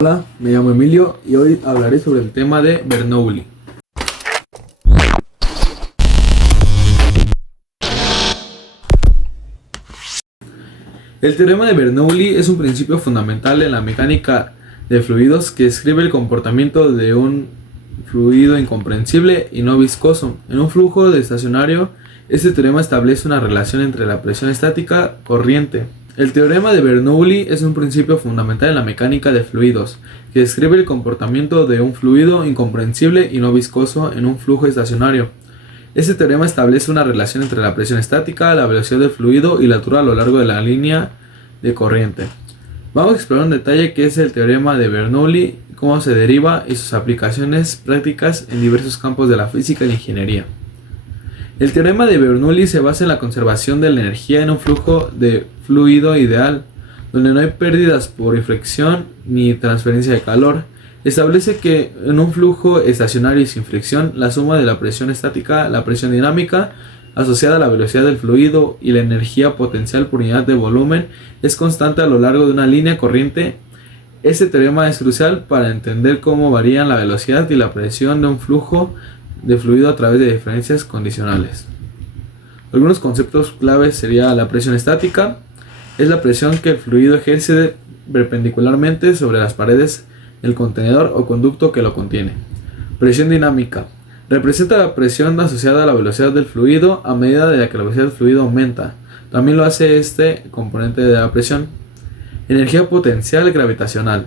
Hola, me llamo Emilio y hoy hablaré sobre el tema de Bernoulli. El teorema de Bernoulli es un principio fundamental en la mecánica de fluidos que describe el comportamiento de un fluido incomprensible y no viscoso. En un flujo de estacionario, este teorema establece una relación entre la presión estática corriente. El teorema de Bernoulli es un principio fundamental en la mecánica de fluidos que describe el comportamiento de un fluido incomprensible y no viscoso en un flujo estacionario. Este teorema establece una relación entre la presión estática, la velocidad del fluido y la altura a lo largo de la línea de corriente. Vamos a explorar en detalle qué es el teorema de Bernoulli, cómo se deriva y sus aplicaciones prácticas en diversos campos de la física y la ingeniería. El teorema de Bernoulli se basa en la conservación de la energía en un flujo de fluido ideal, donde no hay pérdidas por inflexión ni transferencia de calor. Establece que en un flujo estacionario y sin fricción, la suma de la presión estática, la presión dinámica, asociada a la velocidad del fluido y la energía potencial por unidad de volumen, es constante a lo largo de una línea corriente. Este teorema es crucial para entender cómo varían la velocidad y la presión de un flujo de fluido a través de diferencias condicionales. Algunos conceptos claves sería la presión estática. Es la presión que el fluido ejerce perpendicularmente sobre las paredes del contenedor o conducto que lo contiene. Presión dinámica. Representa la presión asociada a la velocidad del fluido a medida de que la velocidad del fluido aumenta. También lo hace este componente de la presión. Energía potencial gravitacional.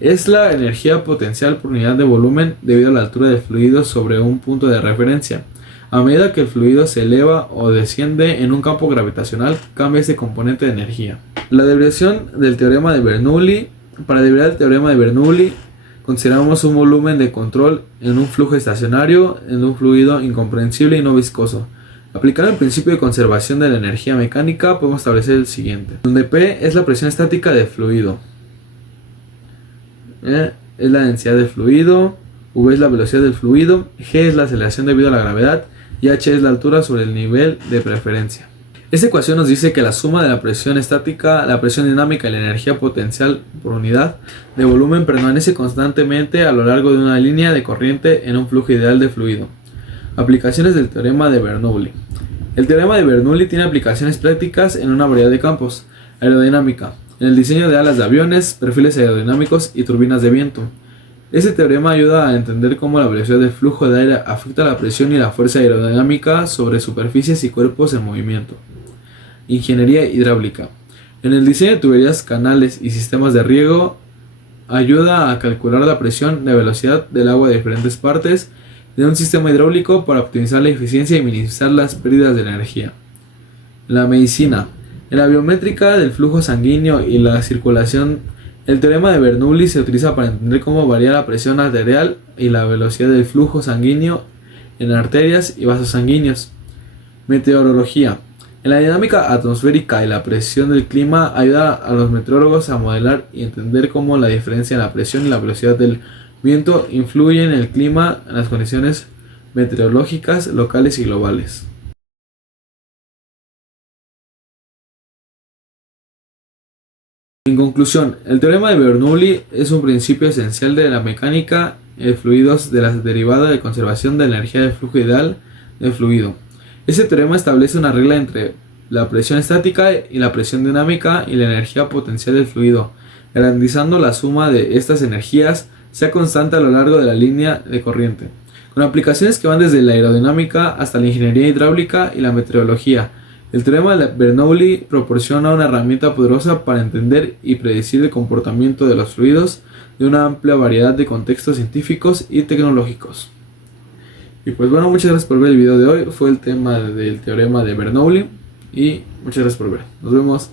Es la energía potencial por unidad de volumen debido a la altura del fluido sobre un punto de referencia. A medida que el fluido se eleva o desciende en un campo gravitacional, cambia este componente de energía. La derivación del teorema de Bernoulli. Para derivar el teorema de Bernoulli, consideramos un volumen de control en un flujo estacionario en un fluido incomprensible y no viscoso. Aplicando el principio de conservación de la energía mecánica, podemos establecer el siguiente, donde P es la presión estática del fluido, es la densidad del fluido, V es la velocidad del fluido, G es la aceleración debido a la gravedad y H es la altura sobre el nivel de preferencia. Esta ecuación nos dice que la suma de la presión estática, la presión dinámica y la energía potencial por unidad de volumen permanece constantemente a lo largo de una línea de corriente en un flujo ideal de fluido. Aplicaciones del teorema de Bernoulli. El teorema de Bernoulli tiene aplicaciones prácticas en una variedad de campos. Aerodinámica, en el diseño de alas de aviones, perfiles aerodinámicos y turbinas de viento. Este teorema ayuda a entender cómo la velocidad del flujo de aire afecta la presión y la fuerza aerodinámica sobre superficies y cuerpos en movimiento. Ingeniería hidráulica. En el diseño de tuberías, canales y sistemas de riego, ayuda a calcular la presión y la velocidad del agua de diferentes partes de un sistema hidráulico para optimizar la eficiencia y minimizar las pérdidas de energía. La medicina. En la biométrica del flujo sanguíneo y la circulación, el teorema de Bernoulli se utiliza para entender cómo varía la presión arterial y la velocidad del flujo sanguíneo en arterias y vasos sanguíneos. Meteorología. En la dinámica atmosférica y la presión del clima ayuda a los meteorólogos a modelar y entender cómo la diferencia en la presión y la velocidad del viento influye en el clima en las condiciones meteorológicas locales y globales. En conclusión, el teorema de Bernoulli es un principio esencial de la mecánica de fluidos de la derivada de conservación de la energía del flujo ideal del fluido. Este teorema establece una regla entre la presión estática y la presión dinámica y la energía potencial del fluido, garantizando la suma de estas energías sea constante a lo largo de la línea de corriente, con aplicaciones que van desde la aerodinámica hasta la ingeniería hidráulica y la meteorología. El teorema de Bernoulli proporciona una herramienta poderosa para entender y predecir el comportamiento de los fluidos de una amplia variedad de contextos científicos y tecnológicos. Y pues bueno, muchas gracias por ver el video de hoy. Fue el tema del teorema de Bernoulli y muchas gracias por ver. Nos vemos.